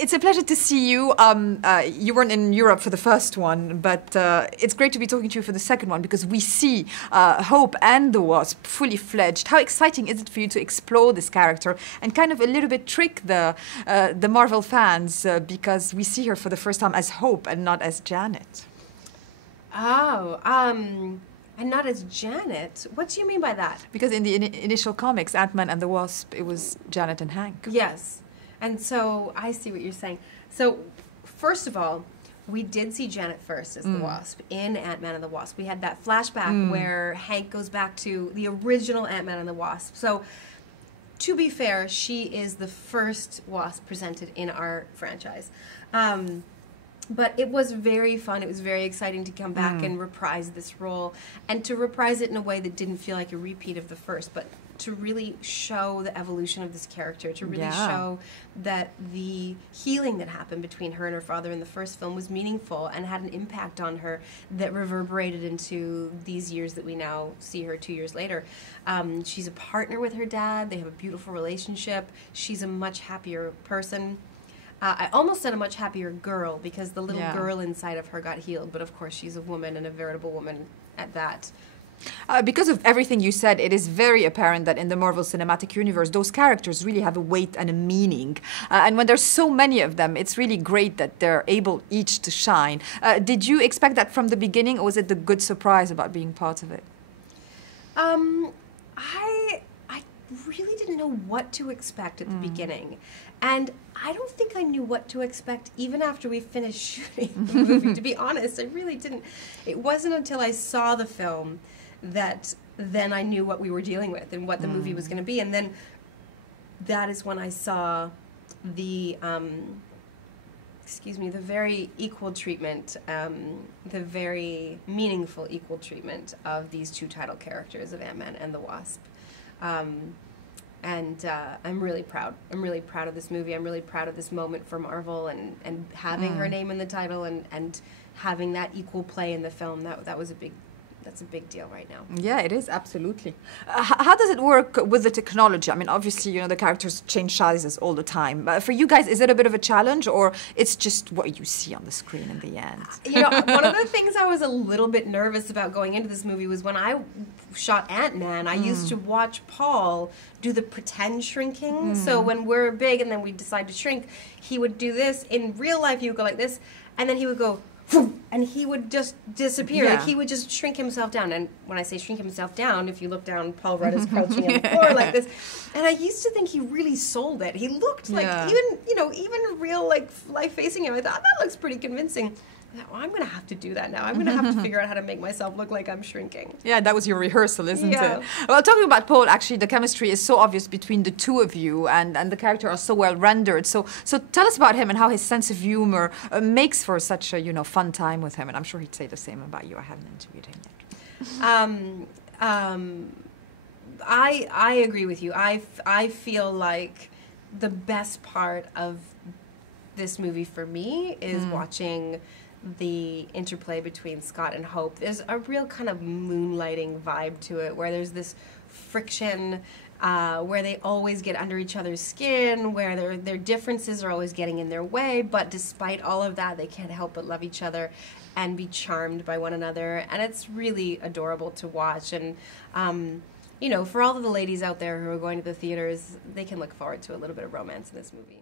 it's a pleasure to see you. You weren't in Europe for the first one, but it's great to be talking to you for the second one because we see Hope and the Wasp fully fledged. How exciting is it for you to explore this character and kind of a little bit trick the Marvel fans because we see her for the first time as Hope and not as Janet? Oh, and not as Janet. What do you mean by that? Because in the initial comics, Ant-Man and the Wasp, it was Janet and Hank. Yes. And so I see what you're saying. So first of all, we did see Janet first as the Wasp in Ant-Man and the Wasp. We had that flashback where Hank goes back to the original Ant-Man and the Wasp. So to be fair, she is the first Wasp presented in our franchise. But it was very fun. It was very exciting to come back and reprise this role, and to reprise it in a way that didn't feel like a repeat of the first, but to really show the evolution of this character, to really show that the healing that happened between her and her father in the first film was meaningful and had an impact on her that reverberated into these years that we now see her 2 years later. She's a partner with her dad. They have a beautiful relationship. She's a much happier person. I almost said a much happier girl because the little girl inside of her got healed, but of course she's a woman and a veritable woman at that. Because of everything you said, it is very apparent that in the Marvel Cinematic Universe, those characters really have a weight and a meaning. And when there's so many of them, it's really great that they're able each to shine. Did you expect that from the beginning, or was it the good surprise about being part of it? I really didn't know what to expect at the beginning. And I don't think I knew what to expect even after we finished shooting the movie, to be honest. I really didn't. It wasn't until I saw the film that then I knew what we were dealing with and what the movie was going to be. And then that is when I saw the, the very equal treatment, the very meaningful equal treatment of these two title characters of Ant-Man and the Wasp. And I'm really proud. I'm really proud of this movie. I'm really proud of this moment for Marvel and having her name in the title and having that equal play in the film. That's a big deal right now. Yeah, it is, absolutely. How does it work with the technology? I mean, obviously, you know, the characters change sizes all the time. But for you guys, is it a bit of a challenge, or it's just what you see on the screen in the end? You know, one of the things I was a little bit nervous about going into this movie was when I shot Ant-Man, I used to watch Paul do the pretend shrinking. So when we're big and then we decide to shrink, he would do this. In real life, he would go like this, and then he would go, and he would just disappear. Like, he would just shrink himself down. And when I say shrink himself down, if you look down, Paul Rudd is crouching on the floor like this. And I used to think he really sold it. He looked like, even real, like, life facing him, I thought, that looks pretty convincing. I thought, well, I'm going to have to do that now. I'm going to have to figure out how to make myself look like I'm shrinking. Yeah, that was your rehearsal, isn't it? Well, talking about Paul, actually, the chemistry is so obvious between the two of you, and the characters are so well rendered. So tell us about him and how his sense of humor makes for such a, fun time with him. And I'm sure he'd say the same about you. I haven't interviewed him yet. I agree with you. I feel like the best part of this movie for me is watching the interplay between Scott and Hope. There's a real kind of moonlighting vibe to it, where there's this friction, where they always get under each other's skin, where their differences are always getting in their way, but despite all of that, they can't help but love each other and be charmed by one another, and it's really adorable to watch. And for all of the ladies out there who are going to the theaters, they can look forward to a little bit of romance in this movie.